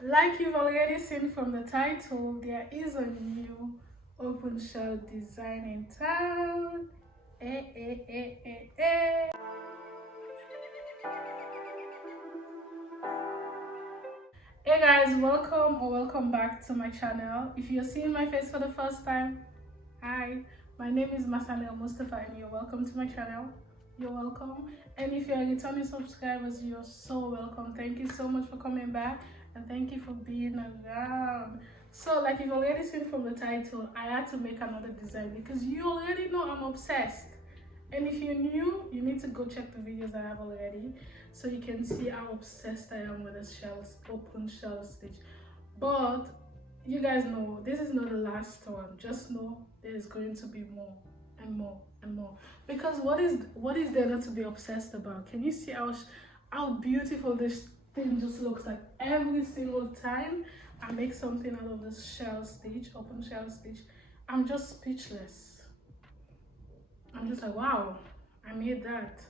Like you've already seen from the title, there is a new open shell design in town. Eh, eh, eh, eh, eh. Hey guys, welcome or welcome back to my channel. If you're seeing my face for the first time, hi, my name is Masane Mustafa and you're welcome to my channel. You're welcome. And if you're returning subscribers, you're so welcome. Thank you so much for coming back and thank you for being around. So like you've already seen from the title, I had to make another design because you already know I'm obsessed. And if you're new, you need to go check the videos I have already so you can see how obsessed I am with this open shell stitch. But you guys know this is not the last one. Just know there's going to be more and more and more. Because what is there not to be obsessed about? Can you see how beautiful this thing just looks like every single time I make something out of this shell stitch, open shell stitch? I'm just speechless. I'm just like, wow, I made that.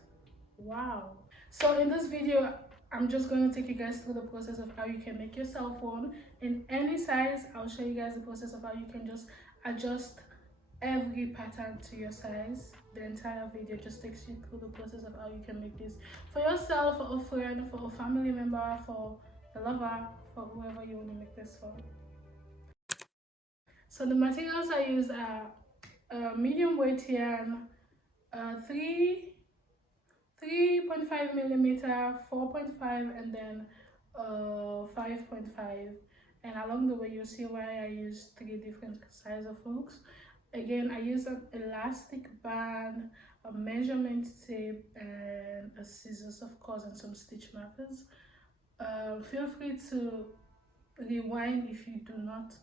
Wow. So in this video, I'm just going to take you guys through the process of how you can make yourself one in any size. I'll show you guys the process of how you can just adjust every pattern to your size. The entire video just takes you through the process of how you can make this for yourself, for a friend, for a family member, for a lover, for whoever you want to make this for. So the materials I use are medium weight yarn, 3.5 millimeter, 4.5, and then 5.5. And along the way you'll see why I use 3 different sizes of hooks. Again, I use an elastic band, a measurement tape, and a scissors, of course, and some stitch markers. Feel free to rewind if you do not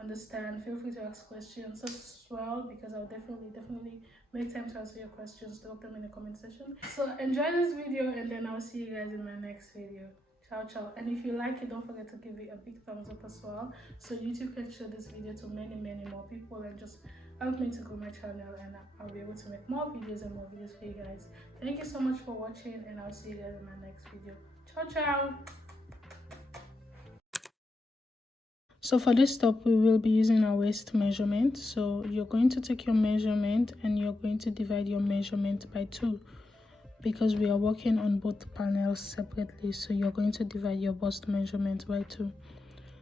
understand. Feel free to ask questions as well, because I'll definitely make time to answer your questions. Drop them in the comment section. So enjoy this video and then I'll see you guys in my next video. Ciao ciao. And if you like it, don't forget to give it a big thumbs up as well, so YouTube can share this video to many more people and just help me to grow my channel, and I'll be able to make more videos for you guys. Thank you so much for watching and I'll see you guys in my next video. Ciao ciao. So for this top, we will be using our waist measurement. So you're going to take your measurement and you're going to divide your measurement by 2, because we are working on both panels separately. So you're going to divide your bust measurement by 2.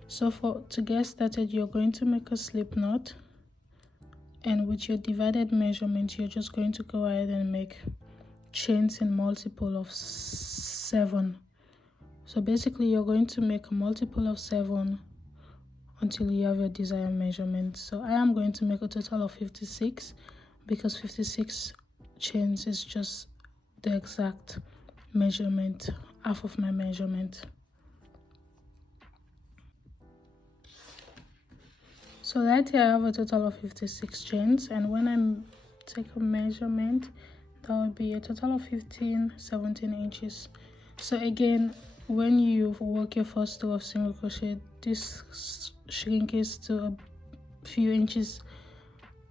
So to get started, you're going to make a slip knot, and with your divided measurement, you're just going to go ahead and make chains in multiple of 7. So basically you're going to make a multiple of 7 until you have your desired measurement. So I am going to make a total of 56, because 56 chains is just the exact measurement, half of my measurement. So right here I have a total of 56 chains, and when I take a measurement, that will be a total of 17 inches. So again, when you work your first row of single crochet, this shrinks to a few inches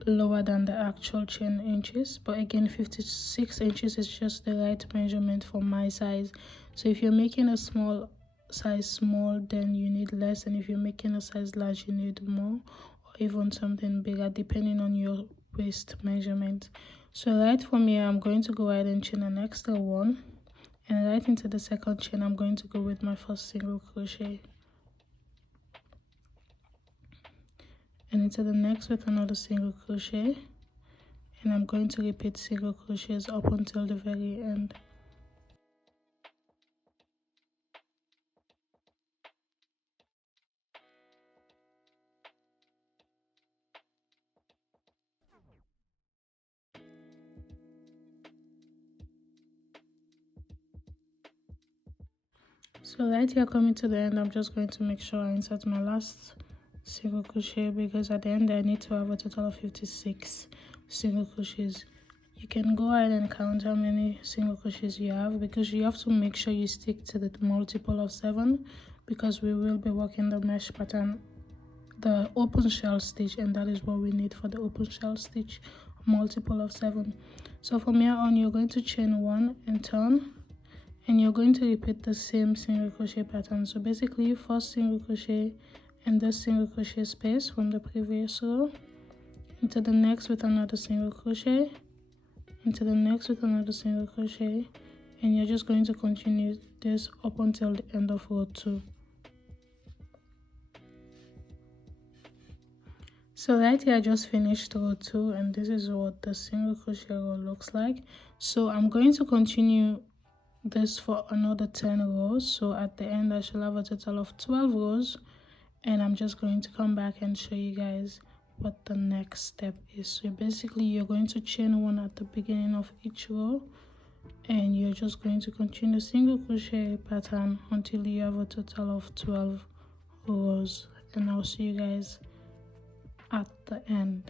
lower than the actual chain inches, but again 56 inches is just the right measurement for my size. So if you're making a small size small, then you need less, and if you're making a size large, you need more, or even something bigger depending on your waist measurement. So right from here, I'm going to go ahead and chain an extra 1, and right into the second chain I'm going to go with my first single crochet, and into the next with another single crochet, and I'm going to repeat single crochets up until the very end. So right here, coming to the end, I'm just going to make sure I insert my last single crochet, because at the end I need to have a total of 56 single crochets. You can go ahead and count how many single crochets you have, because you have to make sure you stick to the multiple of 7, because we will be working the mesh pattern, the open shell stitch, and that is what we need for the open shell stitch, multiple of 7. So from here on, you're going to chain 1 and turn, and you're going to repeat the same single crochet pattern. So basically, first single crochet in this single crochet space from the previous row, into the next with another single crochet, into the next with another single crochet, and you're just going to continue this up until the end of row 2. So right here I just finished row 2, and this is what the single crochet row looks like. So I'm going to continue this for another 10 rows. So at the end I shall have a total of 12 rows, and I'm just going to come back and show you guys what the next step is. So basically you're going to chain 1 at the beginning of each row, and you're just going to continue single crochet pattern until you have a total of 12 rows, and I'll see you guys at the end.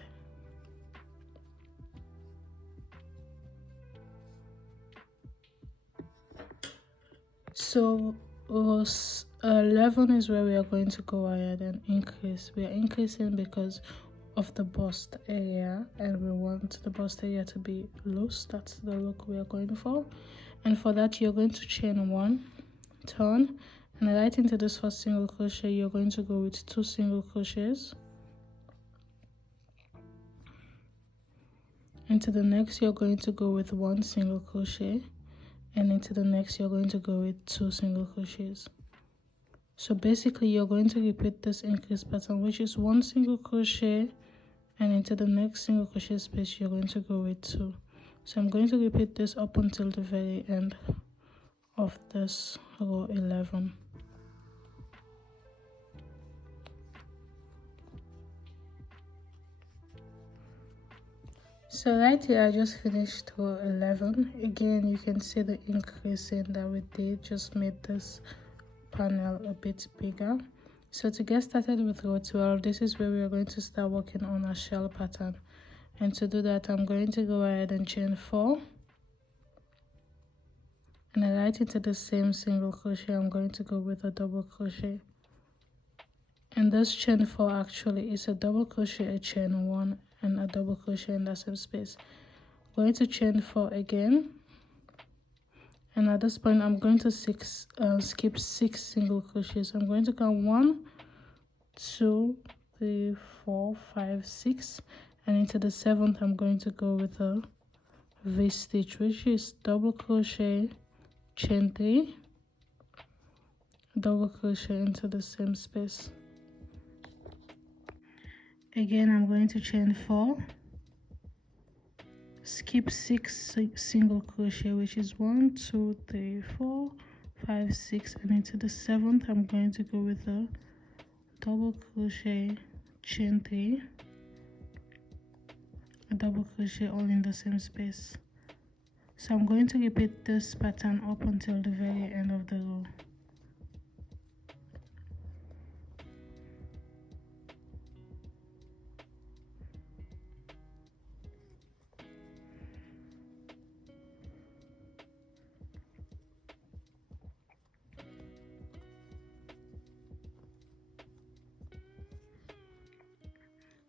So rows 11 is where we are going to go ahead and increase. We are increasing because of the bust area, and we want the bust area to be loose. That's the look we are going for, and for that you're going to chain 1, turn, and right into this first single crochet you're going to go with 2 single crochets. Into the next you're going to go with 1 single crochet, and into the next you're going to go with 2 single crochets. So basically you're going to repeat this increase pattern, which is 1 single crochet, and into the next single crochet space you're going to go with 2. So I'm going to repeat this up until the very end of this row 11. So right here I just finished row 11. Again, you can see the increasing that we did just made this panel a bit bigger. So to get started with row 12, this is where we are going to start working on a shell pattern, and to do that I'm going to go ahead and chain 4, and right into the same single crochet I'm going to go with a double crochet, and this chain 4 actually is a double crochet, a chain 1, and a double crochet in that same space. Going to chain 4 again, and at this point I'm going to skip 6 single crochets. I'm going to count 1, 2, 3, 4, 5, 6, and into the 7th I'm going to go with a V stitch, which is double crochet, chain 3, double crochet into the same space. Again I'm going to chain 4, skip 6 single crochet, which is 1, 2, 3, 4, 5, 6, and into the 7th I'm going to go with a double crochet, chain 3, a double crochet, all in the same space. So I'm going to repeat this pattern up until the very end of the row.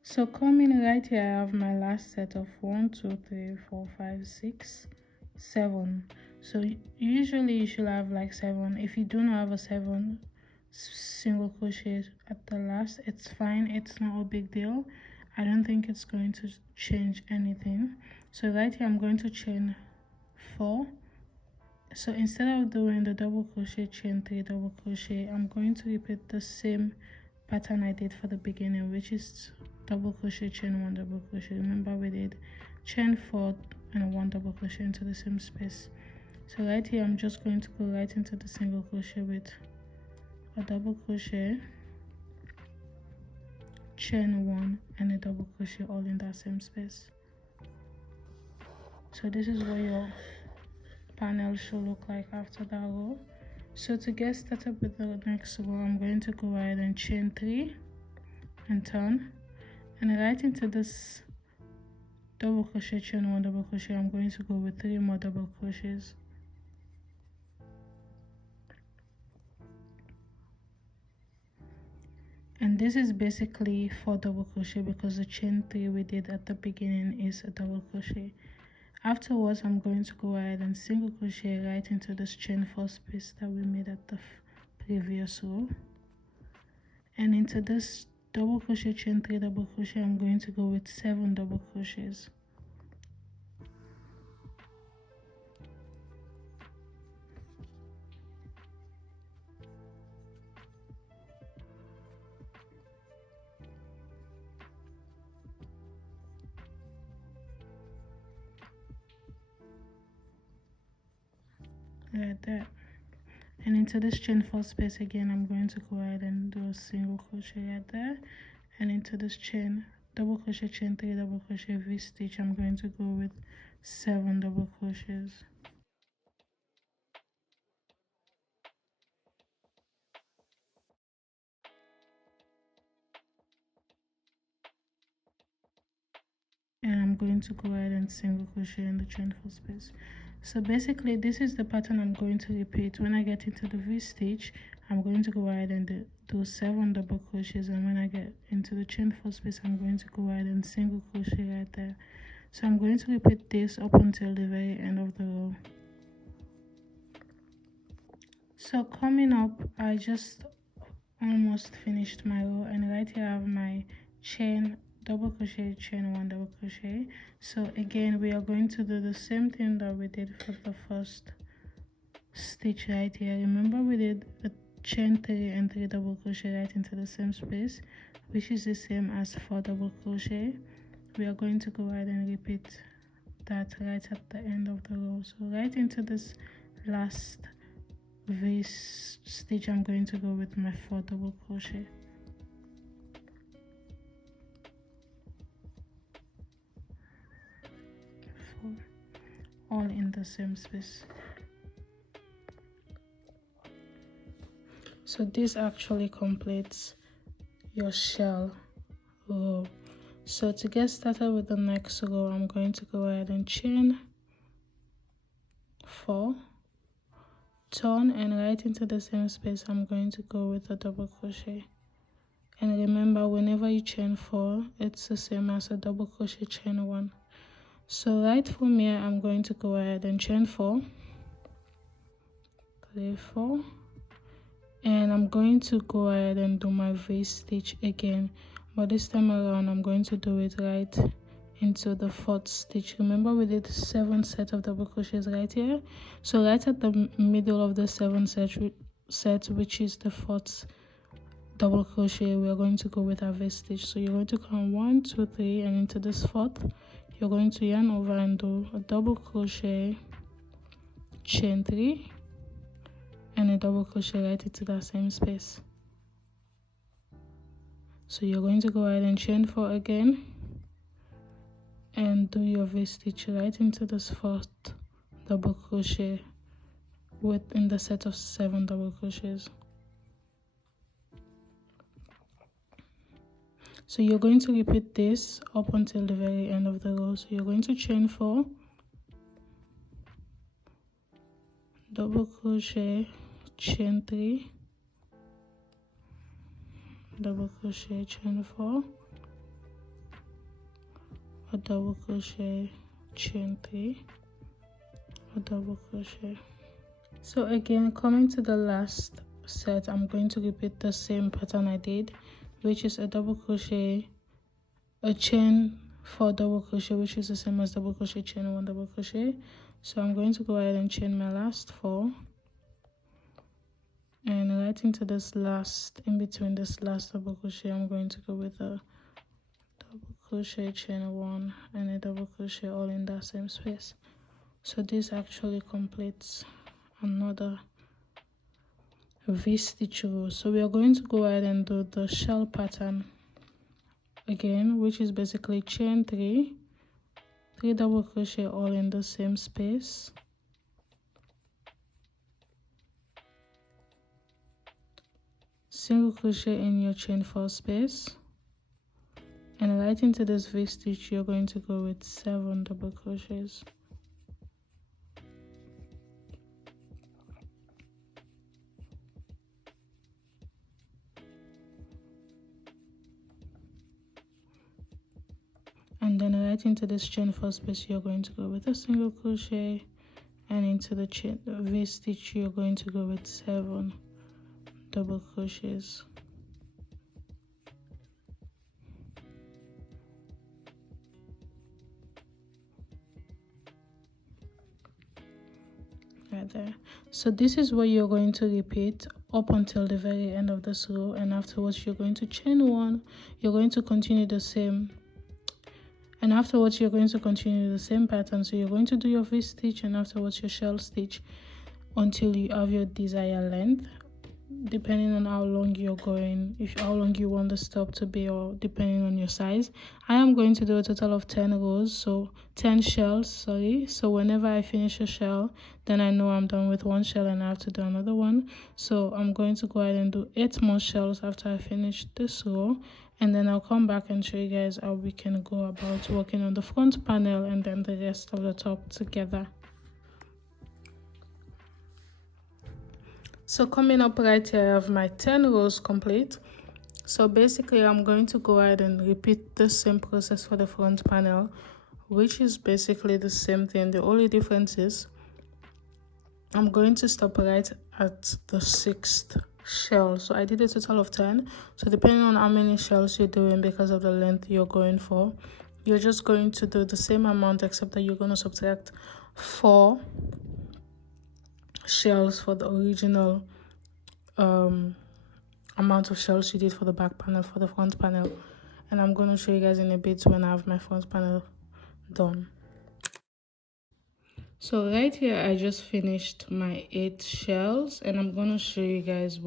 So coming right here, I have my last set of 1, 2, 3, 4, 5, 6, 7. So usually you should have like 7. If you do not have a 7 single crochet at the last, it's fine. It's not a big deal. I don't think it's going to change anything. So right here I'm going to chain 4. So instead of doing the double crochet, chain 3, double crochet, I'm going to repeat the same pattern I did for the beginning, which is double crochet, chain 1, double crochet. Remember we did chain 4 and 1 double crochet into the same space. So right here I'm just going to go right into the single crochet with a double crochet, chain 1, and a double crochet, all in that same space. So this is what your panel should look like after that row. So to get started with the next row, I'm going to go ahead and chain 3 and turn, and right into this double crochet, chain 1, double crochet, I'm going to go with 3 more double crochets. And this is basically 4 double crochet because the chain 3 we did at the beginning is a double crochet. Afterwards, I'm going to go ahead and single crochet right into this chain 4 space that we made at the previous row, and into this double crochet, chain 3, double crochet, I'm going to go with 7 double crochets. Right there. And into this chain 4 space again, I'm going to go ahead and do a single crochet right there, and into this chain double crochet, chain 3, double crochet, V stitch, I'm going to go with 7 double crochets. And I'm going to go ahead and single crochet in the chain 4 space. So basically this is the pattern I'm going to repeat. When I get into the V stitch, I'm going to go ahead and do 7 double crochets, and when I get into the chain 4 space, I'm going to go ahead and single crochet right there. So I'm going to repeat this up until the very end of the row. So coming up, I just almost finished my row, and right here I have my chain, double crochet, chain 1, double crochet. So again, we are going to do the same thing that we did for the first stitch right here. Remember, we did a chain 3 and 3 double crochet right into the same space, which is the same as 4 double crochet. We are going to go ahead and repeat that right at the end of the row. So right into this last V stitch, I'm going to go with my 4 double crochet. All in the same space. So this actually completes your shell row. So to get started with the next row, I'm going to go ahead and chain 4, turn, and right into the same space I'm going to go with a double crochet. And remember, whenever you chain 4, it's the same as a double crochet chain 1. So right from here, I'm going to go ahead and chain 4, 3, 4, and I'm going to go ahead and do my V stitch again, but this time around I'm going to do it right into the 4th stitch. Remember, we did 7 sets of double crochets right here, so right at the middle of the 7 set, which is the 4th double crochet, we are going to go with our V stitch. So you're going to count 1, 2, 3, and into this 4th you're going to yarn over and do a double crochet, chain 3, and a double crochet right into that same space. So you're going to go ahead and chain 4 again and do your V stitch right into this 4th double crochet within the set of 7 double crochets. So you're going to repeat this up until the very end of the row. So you're going to chain 4, double crochet, chain 3, double crochet, chain 4, a double crochet, chain 3, a double crochet. So again, coming to the last set, I'm going to repeat the same pattern I did, which is a double crochet, a chain 4 double crochet, which is the same as double crochet, chain 1 double crochet. So I'm going to go ahead and chain my last 4, and right into this last, in between this last double crochet, I'm going to go with a double crochet, chain 1, and a double crochet all in that same space. So this actually completes another V stitch row. So we are going to go ahead and do the shell pattern again, which is basically chain 3, 3 double crochet all in the same space, single crochet in your chain 4 space, and right into this V stitch you're going to go with 7 double crochets. And and then right into this chain 4 space you're going to go with a single crochet, and into the chain V stitch you're going to go with 7 double crochets. Right there. So this is what you're going to repeat up until the very end of this row, and afterwards you're going to chain 1. You're going to continue the same, and afterwards you're going to continue the same pattern. So you're going to do your V stitch and afterwards your shell stitch until you have your desired length, depending on how long you're going, how long you want the stop to be, or depending on your size. I am going to do a total of 10 rows, so 10 shells, sorry. So whenever I finish a shell, then I know I'm done with one shell and I have to do another one. So I'm going to go ahead and do 8 more shells after I finish this row, and then I'll come back and show you guys how we can go about working on the front panel and then the rest of the top together. So coming up right here, I have my 10 rows complete. So basically I'm going to go ahead and repeat the same process for the front panel, which is basically the same thing. The only difference is I'm going to stop right at the 6th shell. So I did a total of 10. So depending on how many shells you're doing, because of the length you're going for, you're just going to do the same amount, except that you're going to subtract 4 shells for the original amount of shells you did for the back panel, for the front panel. And I'm going to show you guys in a bit when I have my front panel done. So right here I just finished my 8 shells, and I'm going to show you guys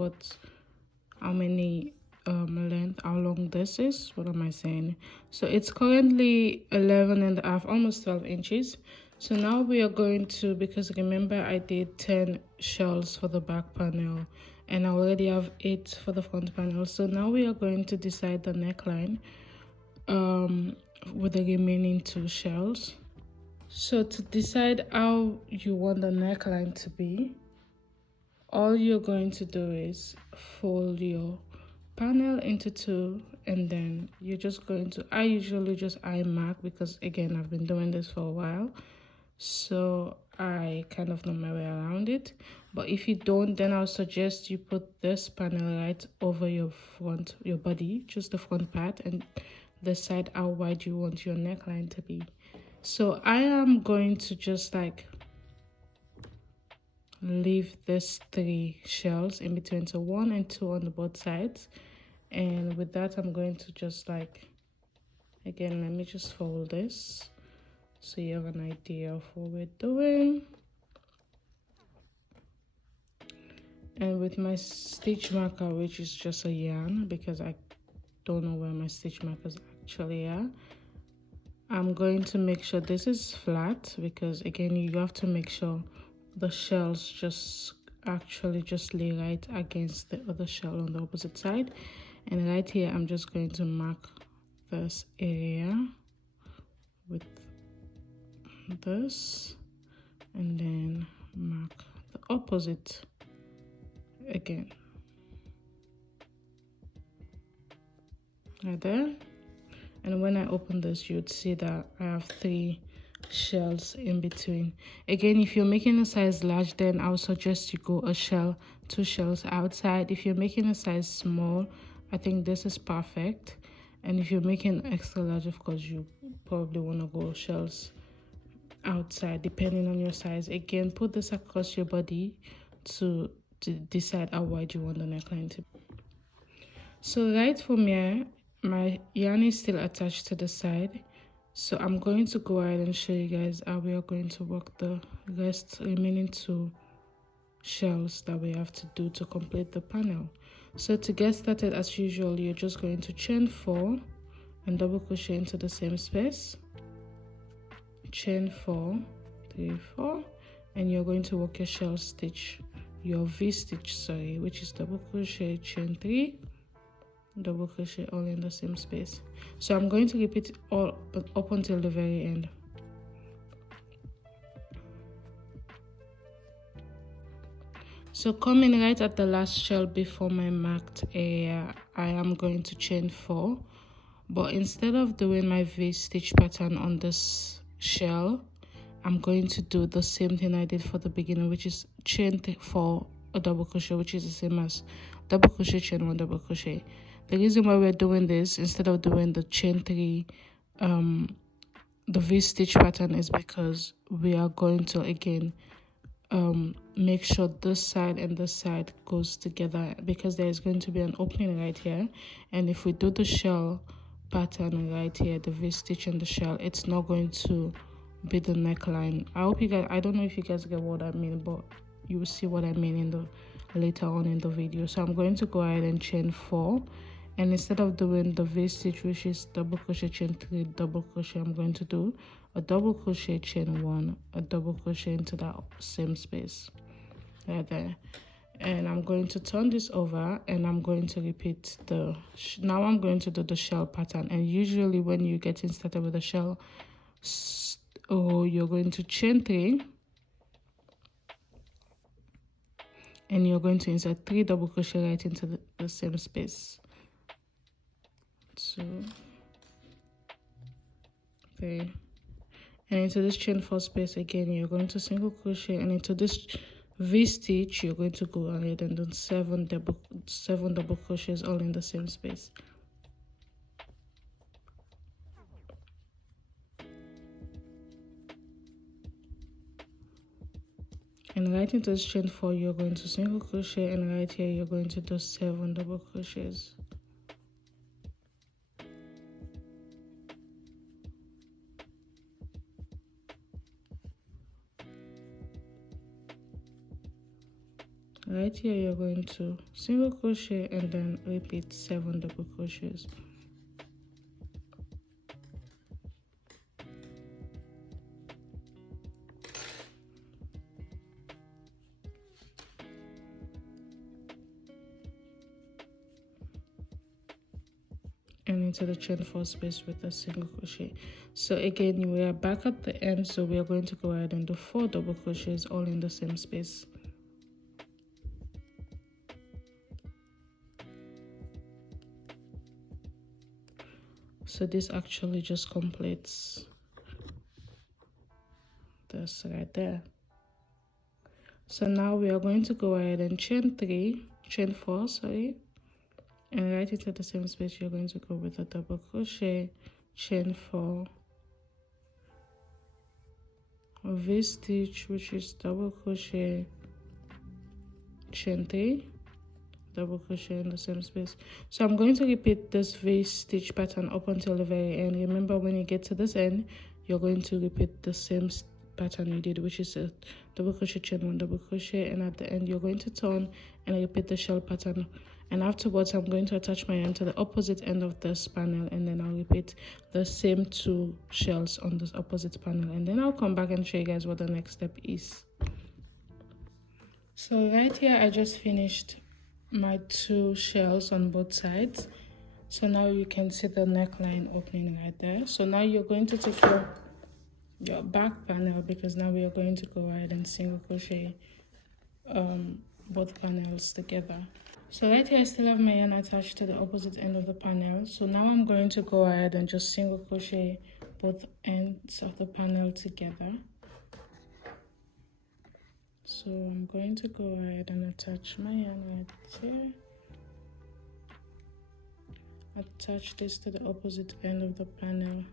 how many how long this is. What am I saying? So it's currently 11.5, almost 12 inches. So now we are going to, because remember I did 10 shells for the back panel and I already have 8 for the front panel. So now we are going to decide the neckline with the remaining 2 shells. So to decide how you want the neckline to be, all you're going to do is fold your panel into 2, and then you're just going to, I usually just eye mark, because again I've been doing this for a while, so I kind of know my way around it. But if you don't, then I'll suggest you put this panel right over your body, just the front part, and decide how wide you want your neckline to be. So I am going to just like leave this 3 shells in between, so 1 and 2 on the both sides. And with that I'm going to just like, again, let me just fold this so you have an idea of what we're doing. And with my stitch marker, which is just a yarn, because I don't know where my stitch markers actually are, I'm going to make sure this is flat, because again you have to make sure the shells just lay right against the other shell on the opposite side. And right here I'm just going to mark this area with this, and then mark the opposite again right there. And when I open this, you'd see that I have 3 shells in between. Again, if you're making a size large, then I would suggest you go a shell, 2 shells outside. If you're making a size small, I think this is perfect. And if you're making extra large, of course you probably want to go shells outside, depending on your size. Again, put this across your body to decide how wide you want the neckline to be. So right from here, my yarn is still attached to the side, so I'm going to go ahead and show you guys how we are going to work the remaining 2 shells that we have to do to complete the panel. So to get started, as usual, you're just going to chain 4 and double crochet into the same space, chain 4, 3, 4, and you're going to work your shell stitch, your V stitch, sorry, which is double crochet, chain 3, double crochet, all in the same space. So I'm going to repeat all up until the very end. So coming right at the last shell before my marked area, I am going to chain 4, But instead of doing my V-stitch pattern on this shell, I'm going to do the same thing I did for the beginning, which is chain 4 a double crochet, which is the same as double crochet, chain 1, double crochet. The reason why we're doing this instead of doing the chain 3 the V-stitch pattern is because we are going to again make sure this side and this side goes together, because there is going to be an opening right here, and if we do the shell pattern right here, the V-stitch and the shell, it's not going to be the neckline. I hope you guys, I don't know if you guys get what I mean, but you will see what I mean in the later on in the video. So I'm going to go ahead and chain 4, and instead of doing the V-stitch, which is double crochet, chain 3, double crochet, I'm going to do a double crochet, chain 1, a double crochet into that same space right there. And I'm going to turn this over, and I'm going to repeat the now I'm going to do the shell pattern. And usually when you're getting started with the shell, you're going to chain 3, and you're going to insert 3 double crochet right into the same space. 2, 3, and into this chain 4 space again, you're going to single crochet, and into this V-stitch you're going to go ahead and do 7 double crochets all in the same space. And right into this chain 4 you're going to single crochet, and right here you're going to do 7 double crochets. Right here you're going to single crochet and then repeat 7 double crochets. And into the chain 4 space with a single crochet. So again, we are back at the end, so we are going to go ahead and do 4 double crochets all in the same space. So this actually just completes this right there. So now we are going to go ahead and chain 4, and right into the same space you're going to go with a double crochet, chain 4, a V-stitch, which is double crochet, chain 3, double crochet in the same space. So I'm going to repeat this V-stitch pattern up until the very end. Remember, when you get to this end, you're going to repeat the same pattern you did, which is a double crochet, chain 1, double crochet, and at the end you're going to turn and repeat the shell pattern. And afterwards I'm going to attach my yarn to the opposite end of this panel, and then I'll repeat the same 2 shells on this opposite panel, and then I'll come back and show you guys what the next step is. So right here I just finished my 2 shells on both sides. So now you can see the neckline opening right there. So now you're going to take your back panel, because now we are going to go ahead and single crochet both panels together. So right here I still have my yarn attached to the opposite end of the panel. So now I'm going to go ahead and just single crochet both ends of the panel together. So I'm going to go ahead and attach my yarn right here. Attach this to the opposite end of the panel,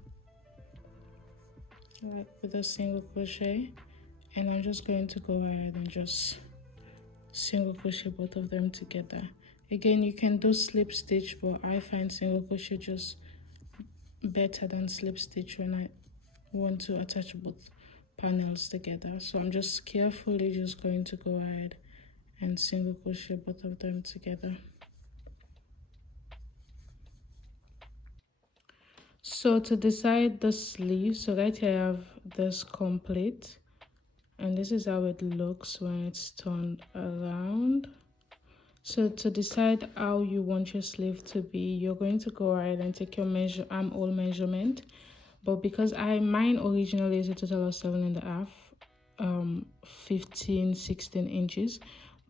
like with a single crochet, and I'm just going to go ahead and just single crochet both of them together. Again, you can do slip stitch, but I find single crochet just better than slip stitch when I want to attach both panels together. So I'm just carefully just going to go ahead and single crochet both of them together. So to decide the sleeve, so right here I have this complete, and this is how it looks when it's turned around. So to decide how you want your sleeve to be, you're going to go ahead and take your armhole measurement. But because mine originally is a total of 7.5, 15, 16 inches.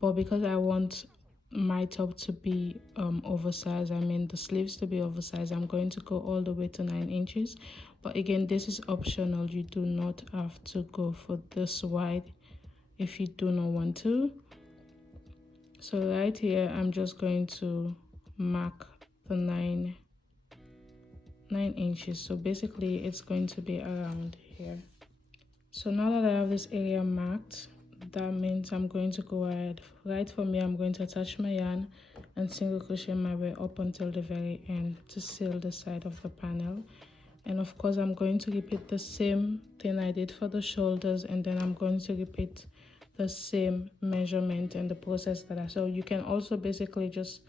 But because I want my top to be oversized, I mean the sleeves to be oversized, I'm going to go all the way to 9 inches. But again, this is optional. You do not have to go for this wide if you do not want to. So right here, I'm just going to mark the 9 inches. So basically it's going to be around here. So now that I have this area marked, that means I'm going to go ahead. Right from here, I'm going to attach my yarn and single crochet my way up until the very end to seal the side of the panel. And of course, I'm going to repeat the same thing I did for the shoulders, and then I'm going to repeat the same measurement and the process that I saw. You can also basically just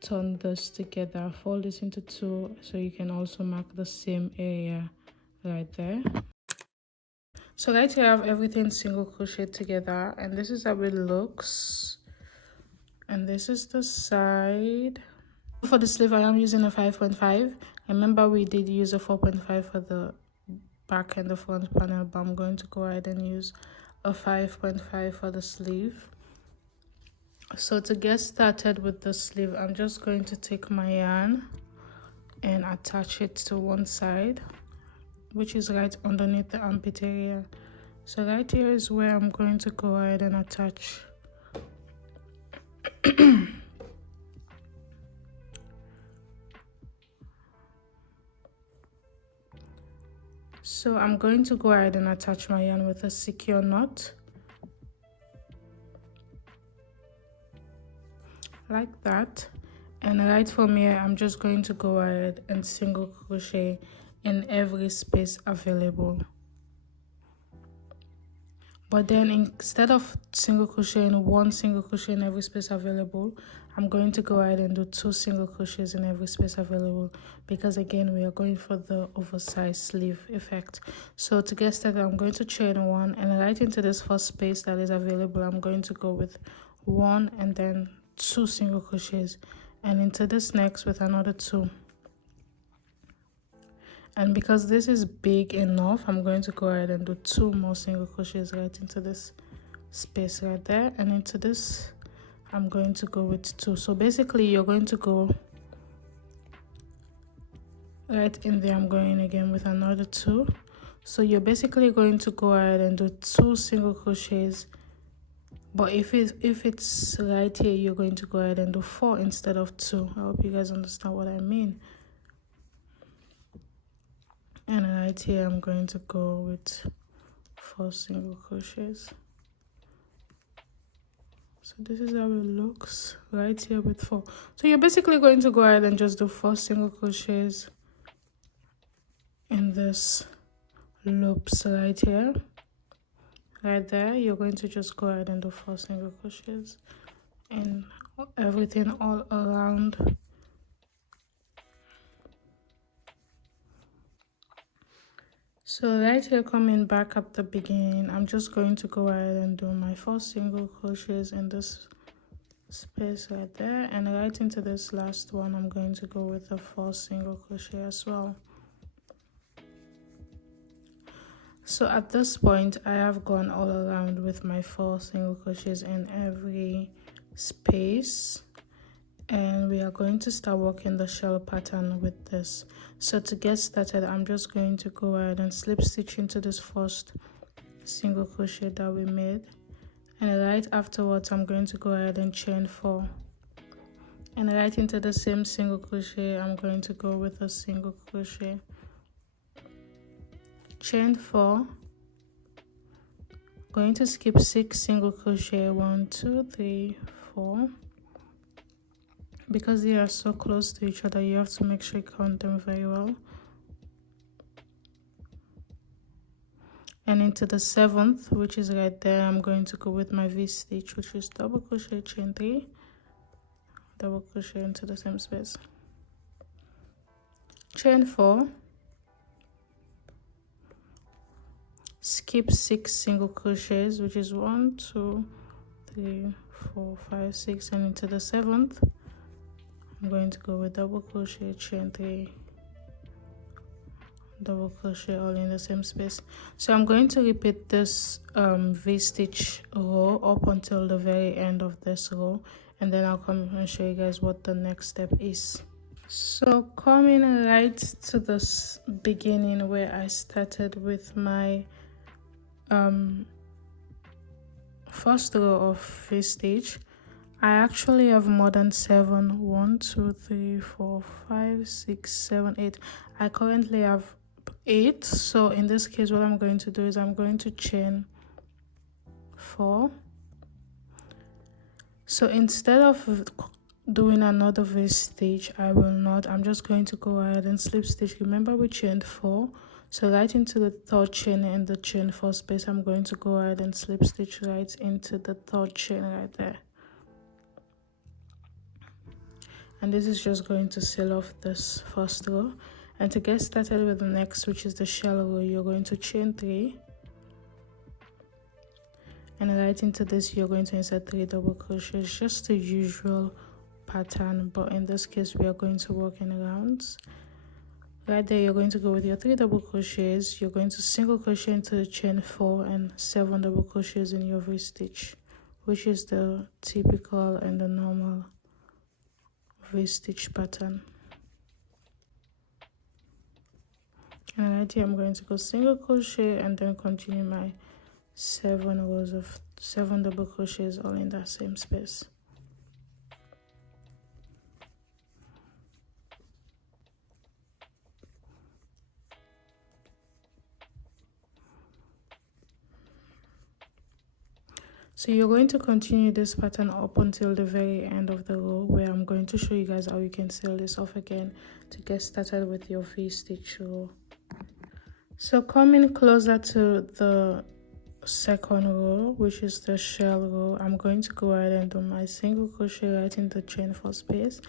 turn this together, fold this into two, so you can also mark the same area right there. So right here I have everything single crochet together, and this is how it looks, and this is the side. For the sleeve I am using a 5.5. Remember we did use a 4.5 for the back and the front panel, but I'm going to go ahead and use a 5.5 for the sleeve. So to get started with the sleeve, I'm just going to take my yarn and attach it to one side, which is right underneath the armpit area. So right here is where I'm going to go ahead and attach. So I'm going to go ahead and attach my yarn with a secure knot, like that. And right from here, I'm just going to go ahead and single crochet in every space available. But then instead of single crocheting one single crochet in every space available, I'm going to go ahead and do 2 single crochets in every space available, because again we are going for the oversized sleeve effect. So to get started, I'm going to chain 1, and right into this first space that is available, I'm going to go with 1 and then 2 single crochets, and into this next with another 2. And because this is big enough, I'm going to go ahead and do 2 more single crochets right into this space right there, and into this I'm going to go with 2. So basically you're going to go right in there. I'm going again with another 2. So you're basically going to go ahead and do 2 single crochets, but if it's right here, you're going to go ahead and do 4 instead of 2. I hope you guys understand what I mean. And right here I'm going to go with 4 single crochets. So this is how it looks right here with 4. So you're basically going to go ahead and just do 4 single crochets in this loops right here. Right there, you're going to just go ahead and do 4 single crochets and everything all around. So right here, coming back at the beginning, I'm just going to go ahead and do my 4 single crochets in this space right there, and right into this last one I'm going to go with a 4 single crochet as well. So at this point I have gone all around with my 4 single crochets in every space, and we are going to start working the shell pattern with this. So to get started, I'm just going to go ahead and slip stitch into this first single crochet that we made, and right afterwards I'm going to go ahead and chain 4, and right into the same single crochet I'm going to go with a single crochet, chain 4, going to skip 6 single crochet, 1 2 3 4. Because they are so close to each other, you have to make sure you count them very well. And into the 7th, which is right there, I'm going to go with my V stitch, which is double crochet, chain 3, double crochet into the same space, chain 4, skip 6 single crochets, which is 1 2 3 4 5 6, and into the 7th I'm going to go with double crochet, chain 3, double crochet, all in the same space. So I'm going to repeat this V-stitch row up until the very end of this row, and then I'll come and show you guys what the next step is. So coming right to this beginning where I started with my first row of V-stitch, I actually have more than 7. 1 2 3 4 5 6 7 8. I currently have 8. So in this case, what I'm going to do is I'm going to chain 4. So instead of doing another V-stitch, I will not. I'm just going to go ahead and slip stitch. Remember we chained 4. So right into the third chain in the chain 4 space, I'm going to go ahead and slip stitch right into the third chain right there. And this is just going to seal off this first row. And to get started with the next, which is the shell row, you're going to chain 3, and right into this you're going to insert 3 double crochets, just the usual pattern, but in this case we are going to work in rounds. Right there, you're going to go with your 3 double crochets. You're going to single crochet into the chain 4 and 7 double crochets in your V-stitch, which is the typical and the normal V-stitch pattern. And right here I'm going to go single crochet and then continue my 7 rows of 7 double crochets all in that same space. So you're going to continue this pattern up until the very end of the row, where I'm going to show you guys how you can seal this off again to get started with your V-stitch row. So coming closer to the second row, which is the shell row, I'm going to go ahead and do my single crochet right into chain 4 space,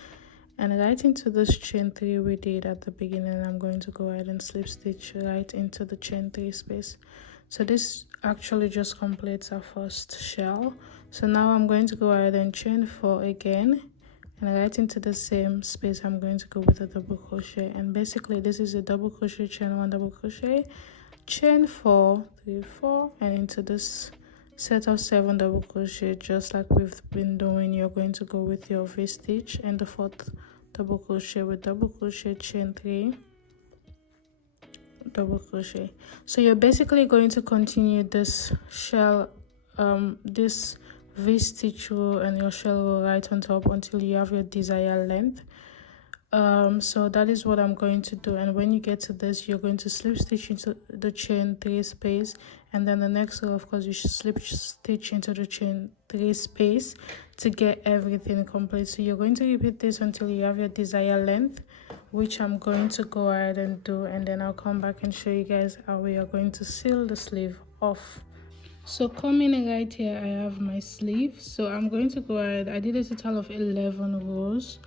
and right into this chain 3 we did at the beginning. I'm going to go ahead and slip stitch right into the chain 3 space. So this actually just completes our first shell. So now I'm going to go ahead and chain 4 again, and right into the same space I'm going to go with a double crochet. And basically this is a double crochet, chain 1 double crochet, chain 4 3 4, and into this set of 7 double crochet, just like we've been doing. You're going to go with your V-stitch and the 4th double crochet with double crochet, chain 3 double crochet. So you're basically going to continue this shell, this V-stitch row and your shell row right on top until you have your desired length. So that is what I'm going to do. And when you get to this, you're going to slip stitch into the chain 3 space, and then the next row, of course, you should slip stitch into the chain 3 space to get everything complete. So you're going to repeat this until you have your desired length, which I'm going to go ahead and do, and then I'll come back and show you guys how we are going to seal the sleeve off. So coming right here, I have my sleeve. So I'm going to go ahead, I did a total of 11 rows,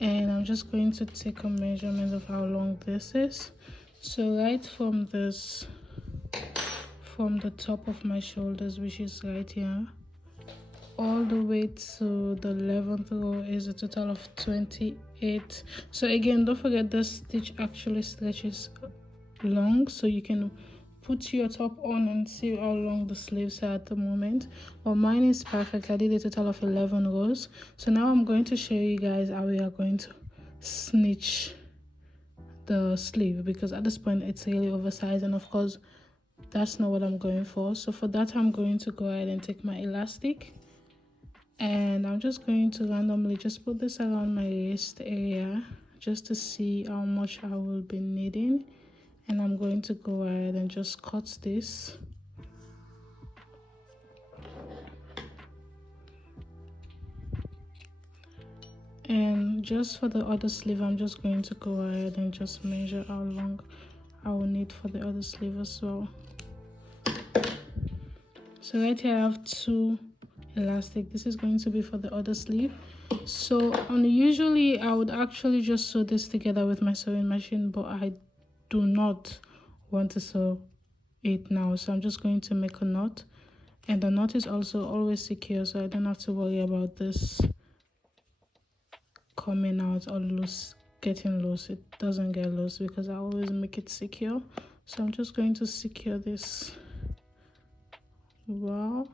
and I'm just going to take a measurement of how long this is. So right from this, from the top of my shoulders, which is right here, all the way to the 11th row is a total of 28. So again, don't forget the stitch actually stretches long, so you can put your top on and see how long the sleeves are at the moment. Well, mine is perfect. I did a total of 11 rows. So now I'm going to show you guys how we are going to snitch the sleeve, because at this point it's really oversized, and of course that's not what I'm going for. So for that, I'm going to go ahead and take my elastic, and I'm just going to randomly just put this around my waist area just to see how much I will be needing. And I'm going to go ahead and just cut this. And just for the other sleeve, I'm just going to go ahead and just measure how long I will need for the other sleeve as well. So right here I have 2 elastic. This is going to be for the other sleeve. So usually I would actually just sew this together with my sewing machine, but I do not want to sew it now, so I'm just going to make a knot, and the knot is also always secure, so I don't have to worry about this coming out or loose, getting loose. It doesn't get loose because I always make it secure. So I'm just going to secure this well.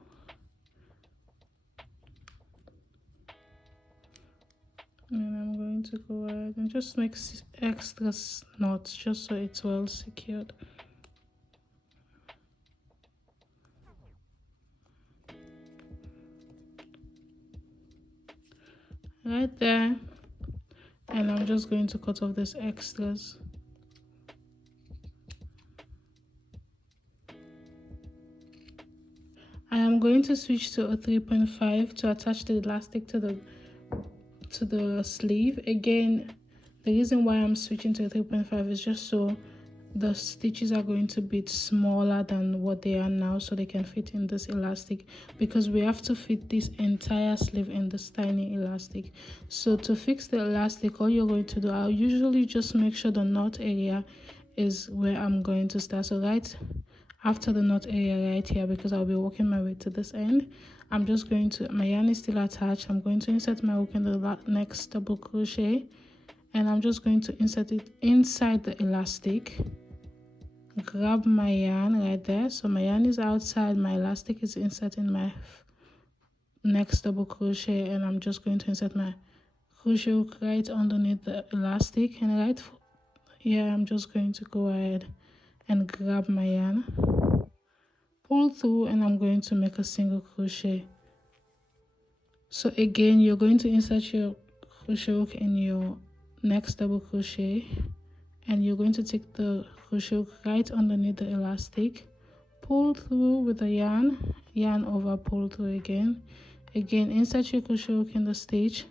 And I'm going to go ahead and just make extra knots just so it's well secured. Right there. And I'm just going to cut off these extras. I am going to switch to a 3.5 to attach the elastic to the sleeve. Again, the reason why I'm switching to a 3.5 is just so the stitches are going to be smaller than what they are now, so they can fit in this elastic, because we have to fit this entire sleeve in this tiny elastic. So to fix the elastic, all you're going to do, I'll usually just make sure the knot area is where I'm going to start. So right after the knot area right here, because I'll be working my way to this end, I'm just going to, my yarn is still attached, I'm going to insert my hook in the next double crochet, and I'm just going to insert it inside the elastic, grab my yarn right there. So my yarn is outside, my elastic is inside in my next double crochet, and I'm just going to insert my crochet hook right underneath the elastic, and right here I'm just going to go ahead and grab my yarn, pull through, and I'm going to make a single crochet. So again, you're going to insert your crochet hook in your next double crochet, and you're going to take the crochet hook right underneath the elastic, pull through with the yarn over, pull through again, insert your crochet hook in the stitch,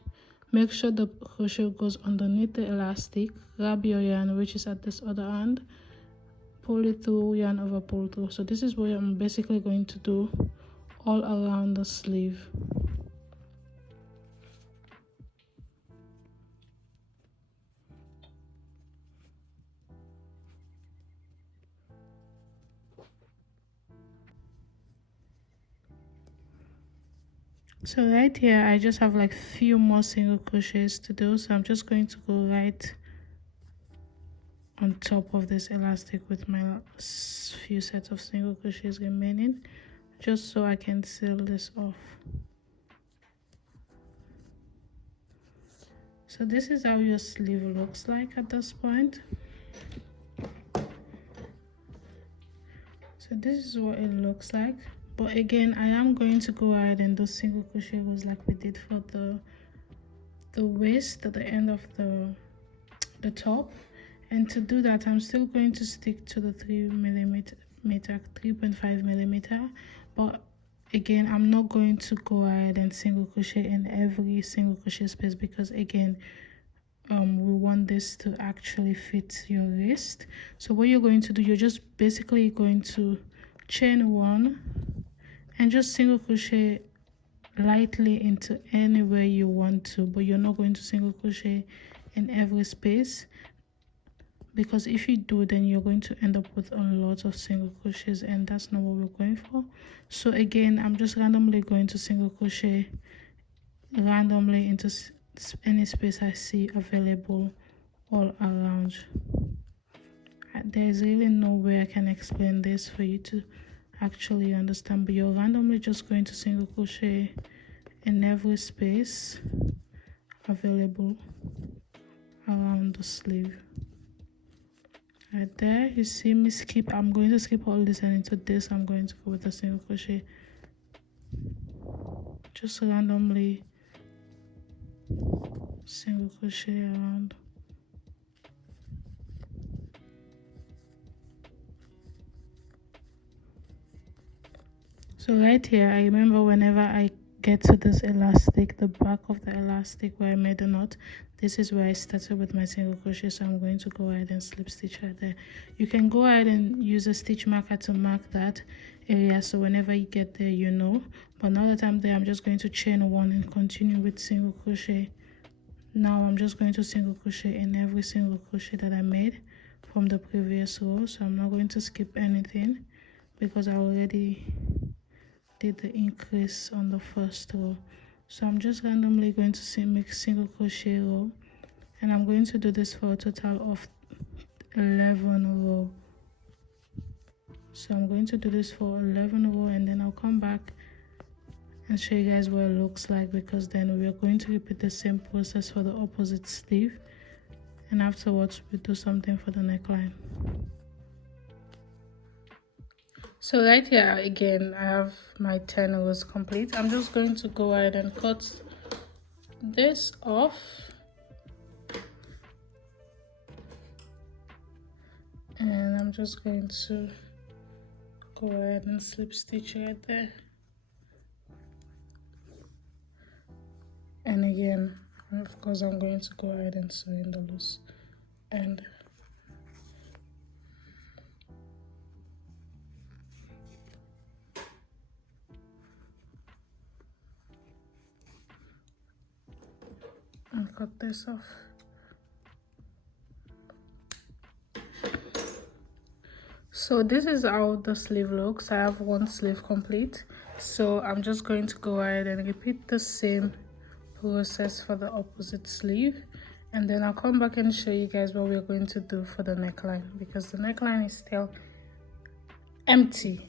make sure the crochet hook goes underneath the elastic, grab your yarn which is at this other end, pull it through, yarn over, pull through. So this is what I'm basically going to do all around the sleeve. So right here I just have like few more single crochets to do, so I'm just going to go right on top of this elastic with my few sets of single crochets remaining, just so I can seal this off. So this is how your sleeve looks like at this point. So this is what it looks like, but again I am going to go ahead and do single crochet rows like we did for the waist at the end of the top. And to do that, I'm still going to stick to the 3.5 millimeter, but again I'm not going to go ahead and single crochet in every single crochet space, because again we want this to actually fit your wrist. So what you're going to do, you're just basically going to chain one and just single crochet lightly into anywhere you want to, but you're not going to single crochet in every space, because if you do, then you're going to end up with a lot of single crochets, and that's not what we're going for. So again, I'm just randomly going to single crochet randomly into any space I see available all around. There's really no way I can explain this for you to actually understand, but you're randomly just going to single crochet in every space available around the sleeve. Right there, you see me skip, I'm going to skip all this, and into this I'm going to go with a single crochet, just randomly single crochet around. So right here, I remember whenever I get to this elastic, the back of the elastic where I made the knot, this is where I started with my single crochet. So I'm going to go ahead and slip stitch right there. You can go ahead and use a stitch marker to mark that area, so whenever you get there you know. But now that I'm there, I'm just going to chain one and continue with single crochet. Now I'm just going to single crochet in every single crochet that I made from the previous row. So I'm not going to skip anything, because I already did the increase on the first row. So I'm just randomly going to make single crochet row, and I'm going to do this for a total of 11 row. So I'm going to do this for 11 row, and then I'll come back and show you guys what it looks like, because then we are going to repeat the same process for the opposite sleeve, and afterwards we do something for the neckline. So right here again, I have my 10 rows complete. I'm just going to go ahead and cut this off, and I'm just going to go ahead and slip stitch right there. And again, of course, I'm going to go ahead and sew in the loose end. And cut this off. So this is how the sleeve looks. I have one sleeve complete, so I'm just going to go ahead and repeat the same process for the opposite sleeve, and then I'll come back and show you guys what we're going to do for the neckline, because the neckline is still empty.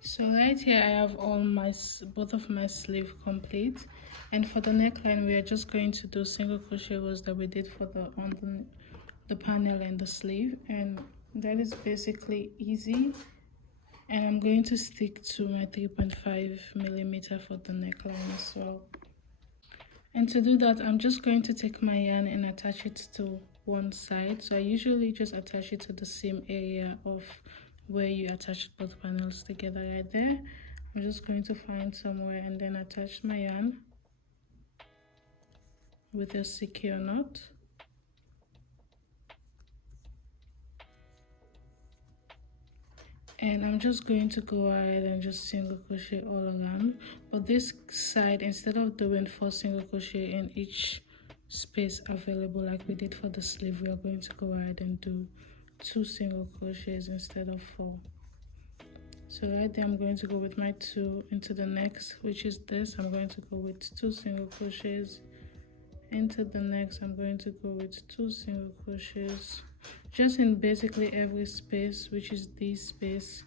So right here I have both of my sleeve complete, and for the neckline we are just going to do single crochet rows that we did for the panel and the sleeve, and that is basically easy. And I'm going to stick to my 3.5 millimeter for the neckline as well. And to do that, I'm just going to take my yarn and attach it to one side. So I usually just attach it to the same area of where you attach both panels together right there. I'm just going to find somewhere and then attach my yarn with a secure knot. And I'm just going to go ahead and just single crochet all around, but this side, instead of doing 4 single crochet in each space available like we did for the sleeve, we are going to go ahead and do 2 single crochets instead of 4. So right there I'm going to go with my 2 into the next, which is this. I'm going to go with 2 single crochets into the next. I'm going to go with 2 single crochets just in basically every space, which is this space.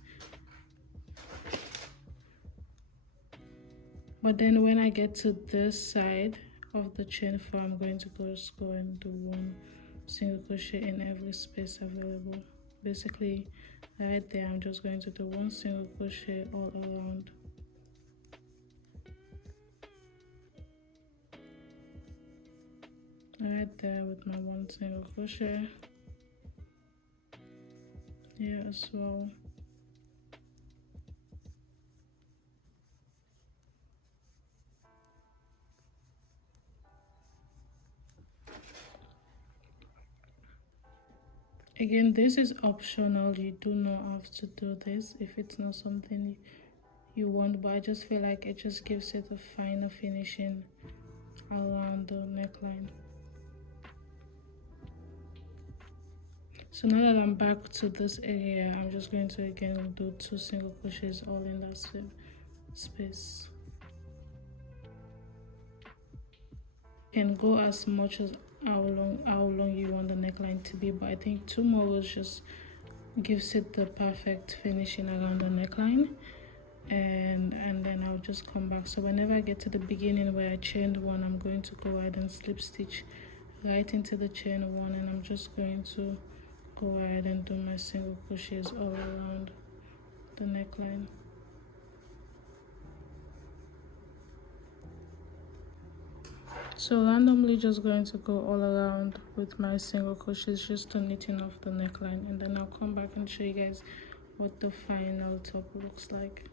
But then when I get to this side of the chain 4, I'm going to just go and do 1 single crochet in every space available. Basically right there I'm just going to do 1 single crochet all around. Right there with my 1 single crochet here as well. Again, this is optional. You do not have to do this if it's not something you want, but I just feel like it just gives it a finer finishing around the neckline. So now that I'm back to this area, I'm just going to again do 2 single crochets all in that same space. And go as much as how long you want the neckline to be, but I think 2 more rows just gives it the perfect finishing around the neckline. And then I'll just come back. So whenever I get to the beginning where I chained 1, I'm going to go ahead and slip stitch right into the chain 1, and I'm just going to go ahead and do my single crochets all around the neckline. So randomly just going to go all around with my single crochets just to knitting off the neckline, and then I'll come back and show you guys what the final top looks like.